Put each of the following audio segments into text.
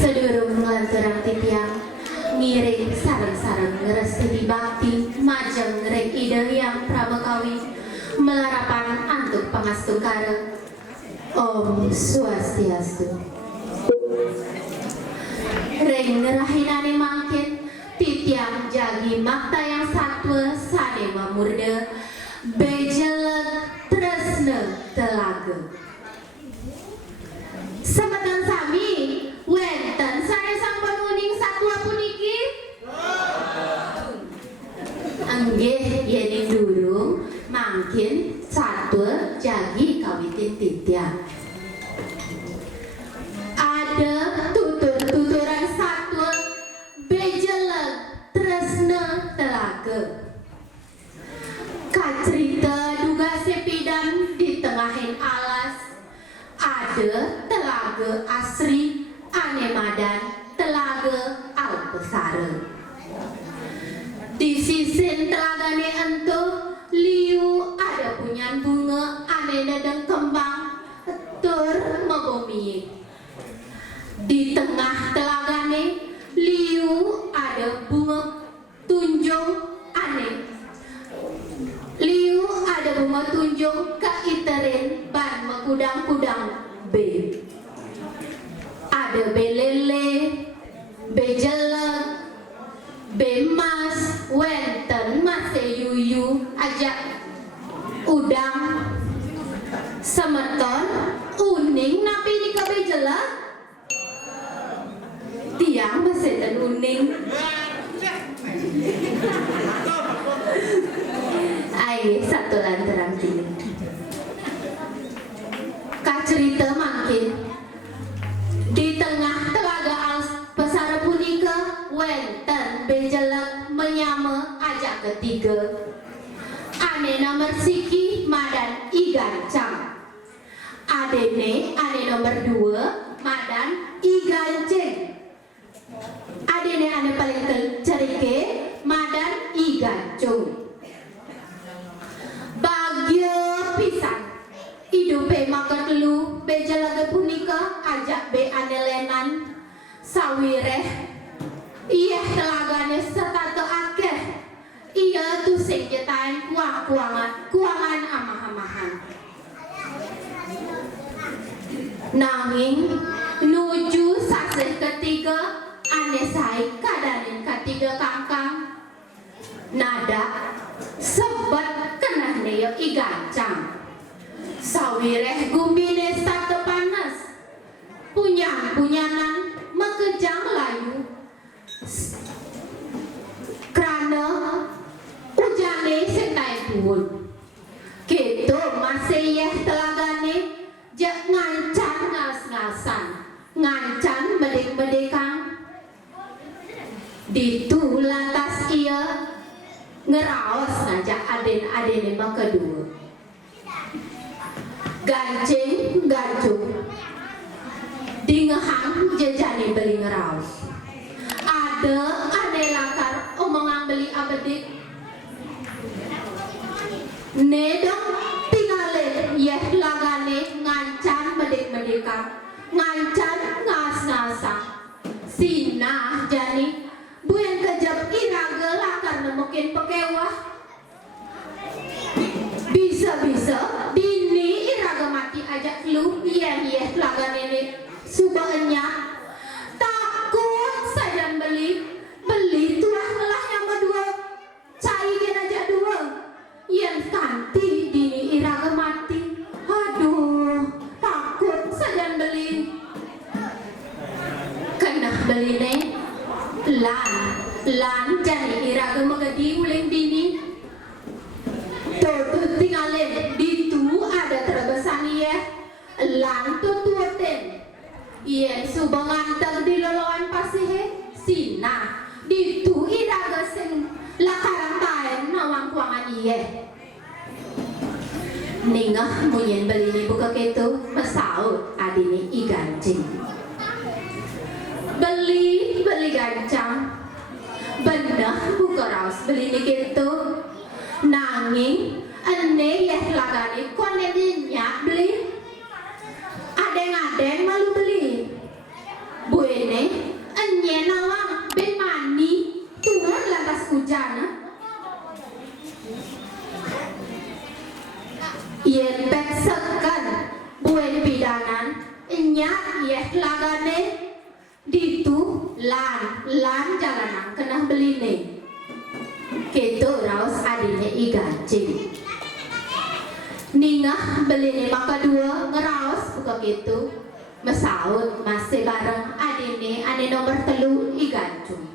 Sedurung ngelanturang titiang ngiring sareng-sareng ngerestui bakti majeng ngerek ide yang prabekawi melarapan antuk pangastu kareng. Om Swastiastu. Reng ngerahinane mangkin titiang jagi makta yang satwa sane mamurde bejeleg tresne telaga. Semeton sami wenten sane sampun uning satwa puniki? Anggih yen durung mangkin satwa jagi kawitin titiang. Ada tutur-tuturan satwa bejeleg tresne telaga. Kacerita duga sepidam di tengahin alas. Ada telaga asri ane madan telaga alpesare. Di sisin telagane ento liu ada punyan bunga ane nedeng kembang tur mebomi. Di tengah telagane liu ada bunga tunjung ane. Liu ada bunga tunjung kaiterin ban mekudang-kudang B. Ada belele, bejeleg, bemas, wenten, mase yuyu, ajak udang, semeton, uning, napi di kebejeleg, tiang maseten uning. Ai satu lantaran kini. Kacerita mangkin di tengah telaga pesara punika wenten bejeleg menyama ajak ketiga. Ane nomor siki madan igancang. Adene ane nomor 2 madan iganceng. Adene ane paling cerike madan igancung. Bagyo pisan hidupe makan telu bejeleg punika ajak be anelenan sawireh iya telagane setato akeh iya tu sing jetain kuangan amah-amahan nanging nuju sasih ketiga ane sae kadanin ketiga kangkang nada sebet kenah neyo igancang sawireh gumbine satu panas punyanan makejang layu krana ujane sentai tuwun gitu masih telagane jak ngancan ngas-ngasan ngancan medek-medekang ditu lantas ia ngeraos ngajak aden-adene makedua gancing gancung di ngehang jejane beli ngeraus ada ane lakar omongan beli abedik nedong tingale yeh lagane ngancan medek-medekang ngancan ngas-ngasa sinah jani buen kejab iraga lakar nemukin pekewah bisa-bisa dini iraga mati ajak lu iya laga nenek subahnya takut saja beli tuah ngelah yang kedua cai gen aja dua yang kanti dini iraga mati aduh takut saja beli kena beli ne lan jani iraga magadi uling dini tuh tinggalin ditu ada terbesar ya lan tututin iya subangan tang di loloan pasih sina ditu iraga sing iye ningah munyen beli ni buka ketu masaut adini igancing beli gancang benar buka raus beli ni ketu nanging ane yeh lagani kone dinyak beli adeng malu beli buene anye nawang ben mani turun lantas hujan yen pet sekan buen pidanan nyak yeh lagane ditu lan jalanan kena beli ne ketu raus adine igancing ningah beli ne maka dua ngeraus buka ketu masaut masih bareng adine ane nomor telu igancung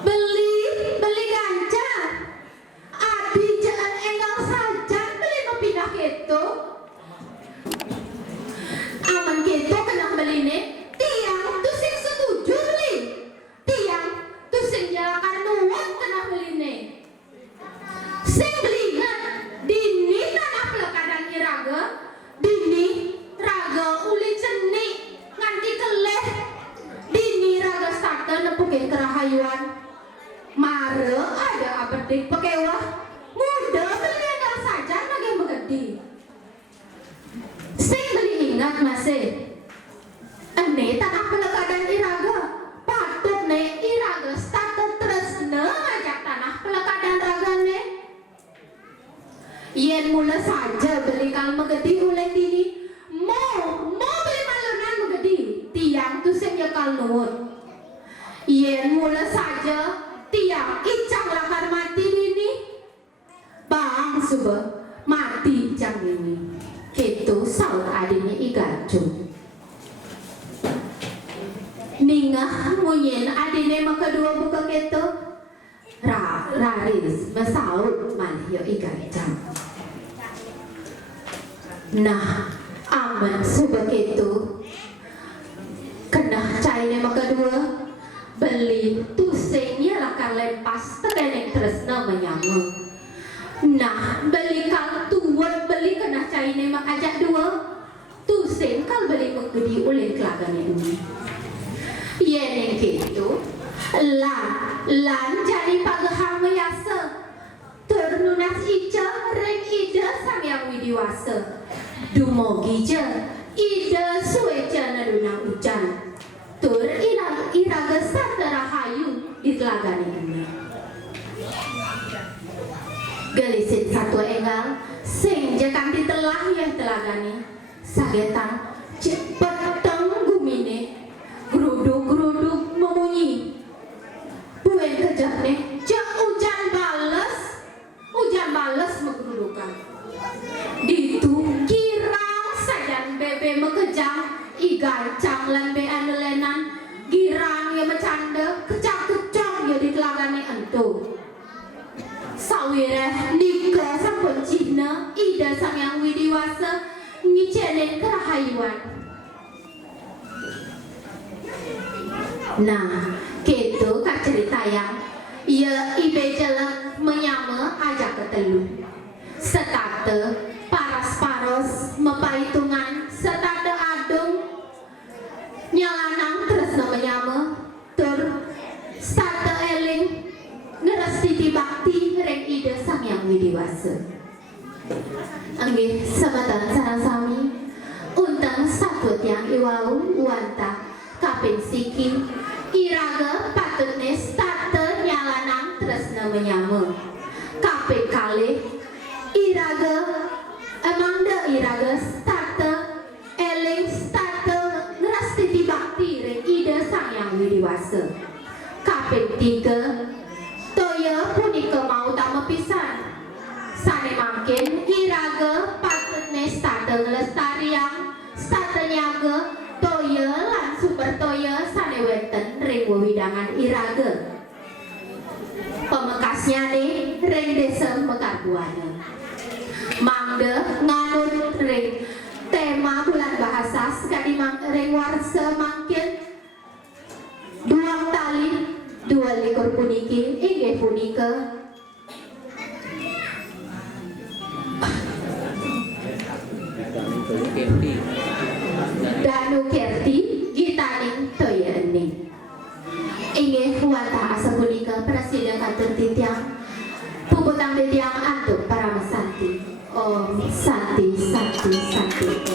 beli gancar adi jangan enggal saja beli mempindah ketu aman ketu kena beli ne tiang tu sing setuju beli tiang tu sing jalakan nuwun kena beli ne sing beli dini tanah pelekadang iraga dini raga uli cenik nganti keleh dini raga starter nepukin kerahayuan mare ada aberdik pekewah muda beli enggak saja nage megedi sing beli ingat masih ane tanah pelekadang iraga patut ne iraga starter terus ngajak tanah pelekadang raga ne yen mula saja beli kal megedi oleh dini mau beli malunan megedi tiang tu sing yakal nuwun yen mula saja tiang icang lakar mati dini bang suba mati cang dini ketu saut adine igancung ningah munyen adine makadua buka ketu raris masaut malih yo igancang nah aman suba ketu kena caine makadua beli tusengnya lakar lempas tedeneng tresna menyamu nah beli kal tuan beli kena caine mak ajak dua tuseng kal beli megedi ulin kelagane ini yeneng ketu lan jadi pagahang yasa ternunas ica reng ida samyang widiwasa dumogi je ida sueca naduna hujan tur iraga satara hayu di telagane ini gelisit satu enggal sing jakang ditelah ya telagane sagetang cepet gumine geruduk memunyi buen kejahne jak hujan bales menggerudukan ditu kirang sajan bebe mekejang igancang lan be andelenan girang ya mencanda kecang ya di telagane entu sawireh nika sampun cina ida sang yang widiwasa ngicenen kerahayuan nah ketu kak cerita yang ia ibe jelek menyama ajak ketelu setate paras mepaitungan setate adung nyalanang terus menyama tur sate eling ngeresti bakti reng ide sang yang widiwasa anggih samatan sareng sami untang saput yang iwau wanta kaping siki iraga patutne state nyalanang tresna menyama kaping kalih iraga amangda iraga state eling state ngeresti bakti reng ide sang yang widiwasa kaping tiga toya punika mau tama pisan sane mangkin iraga patutne state ngelestariang state nyaga toya lan super toya sane wenten ring widangan iraga pemekasnya nih ring desa Mekarbuana mangga nganut ring tema bulan bahasa sekali ring warsa mangkin dua tali 2 likur puniki inggih punika Danu kerti gitaning toyani. Inge wata asa punika prasida kantor titiang. Puputang titiang atuk para masanti. Om santi santi santi.